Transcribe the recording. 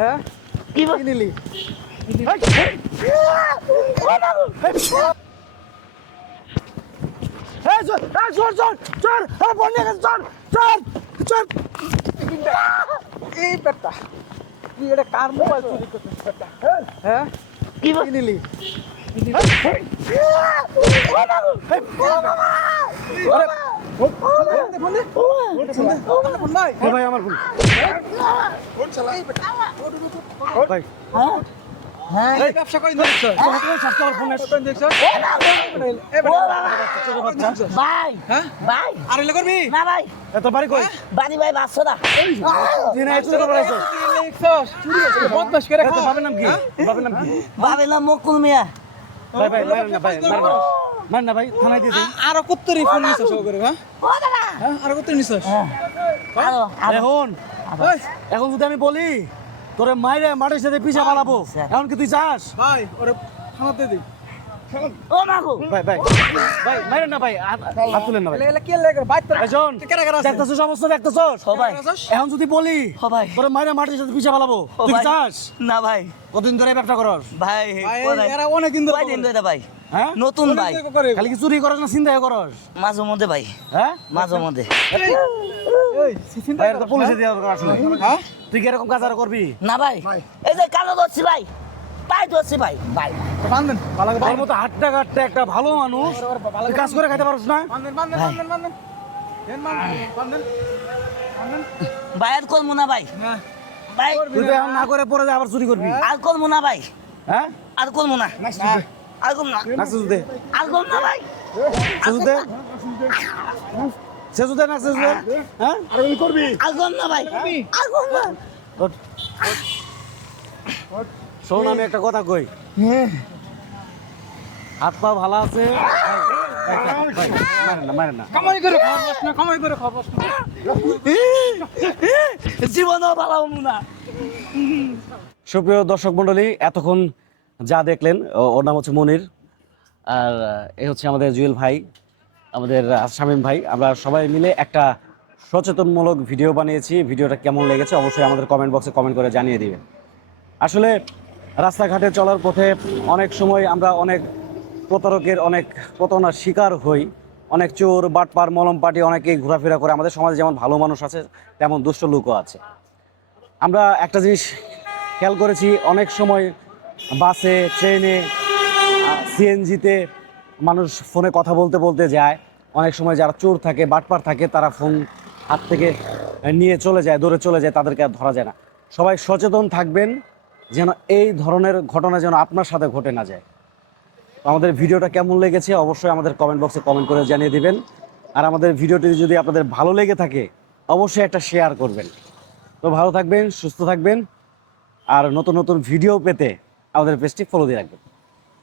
হ্যাঁ কি নিলি এই চল এই চল চল চল এই বল নিয়ে গেছে চল চল চল এই বেটা তুই এটা কার মোবাইল চুরি করছিস বেটা হ্যাঁ কি কি নিলি ভাই আমার ফোন ভাই হ্যাঁ ব্যবসা কই দেখছ ভাই হ্যাঁ ভাই আর করবি না ভাই এত বাড়ি কই বাড়ি ভাই বাসছো না দিন করে আইছো করে না মকুল মিয়া ভাই ভাই না ভাই মারেন না। ভাই থানায় দিয়ে দিই আর কত্তরি ফোন নিছস সব করে হ্যাঁ? ও দাদা। হ্যাঁ আর কত্তরি নিছস আরও আরও। এখন এখন যদি আমি বলি তোরে মাইরে মাটির সাথে পিছা পালাবো। এখন কি তুই চাস ভাই ওরে থানাতে দি। ও মাগো ভাই ভাই। ভাই মাইরেন না ভাই হাত হাত তুলেন না ভাই। এলা কে লাগে কেরা কেরা সবাই। এখন যদি বলি ও ভাই। মাইরে মাটির সাথে পিছা পালাবো তুই চাস না ভাই। কতদিন ধরে ব্যবসা করস? ভাই ভাই? এরা অনেক দিন ধরে ভাই? হ্যাঁ? নতুন ভাই। খালি কি চুরি করস না চিন্তা করস? মাঝে মধ্যে ভাই। হ্যাঁ? মাঝে মধ্যে। ভাই তো পুলিশে আসলে হ্যাঁ? তুই কি এরকম কাজ আর করবি? না ভাই। এই যে কালো ধরছি ভাই। পাই ধরছি ভাই। ভাই। বান্ধেন ভালো করে মতো হাটটা কাটটা একটা ভালো মানুষ কাজ করে খাইতে পারস না? বান্ধেন বান্ধেন বান্ধেন বান্ধেন বান্ধেন বান্ধেন বান্ধেন ভাই আর করব না ভাই। হ্যাঁ। ভাই। তুই তো এখন না করে পরে আবার চুরি করবি। আর করব না ভাই। হ্যাঁ? আর করব না। করব না। নাকছে দে। না ভাই। দে। দে দে। হ্যাঁ। আর করবি? না ভাই। আর করব না। ওঠ। শোন আমি একটা কথা কই। হাত পা ভালো আছে? জীবনও ভালো না। সুপ্রিয় দর্শক মণ্ডলী এতক্ষণ যা দেখলেন ওর নাম হচ্ছে মনির। আর, এ হচ্ছে আমাদের জুয়েল ভাই, আমাদের শামীম ভাই। আমরা সবাই মিলে একটা সচেতনমূলক ভিডিও বানিয়েছি। ভিডিওটা কেমন লেগেছে অবশ্যই আমাদের কমেন্ট বক্সে কমেন্ট করে জানিয়ে দিবেন। আসলে, রাস্তাঘাটে চলার পথে অনেক সময় আমরা অনেক প্রতারকের, অনেক প্রতারণার শিকার হই। অনেক চোর, বাটপার মলম পাটি অনেকেই ঘোরাফেরা করে। আমাদের সমাজে যেমন ভালো মানুষ আছে, তেমন দুষ্ট লোকও আছে। আমরা একটা জিনিস খেয়াল করেছি, অনেক সময় বাসে, ট্রেনে সিএনজিতে মানুষ ফোনে কথা বলতে বলতে যায়। অনেক সময় যারা চোর থাকে, বাটপার থাকে, তারা ফোন হাত থেকে নিয়ে চলে যায়, দৌড়ে চলে যায়, তাদেরকে আর ধরা যায় না। সবাই সচেতন থাকবেন যেন এই ধরনের ঘটনা যেন আপনার সাথে ঘটে না যায়। আমাদের ভিডিওটা কেমন লেগেছে অবশ্যই আমাদের কমেন্ট বক্সে কমেন্ট করে জানিয়ে দিবেন। আর আমাদের ভিডিওটি যদি আপনাদের ভালো লেগে থাকে, অবশ্যই একটা শেয়ার করবেন। তো ভালো থাকবেন, সুস্থ থাকবেন। আর নতুন নতুন ভিডিও পেতে আমাদের পেজটি ফলো দিয়ে রাখবেন।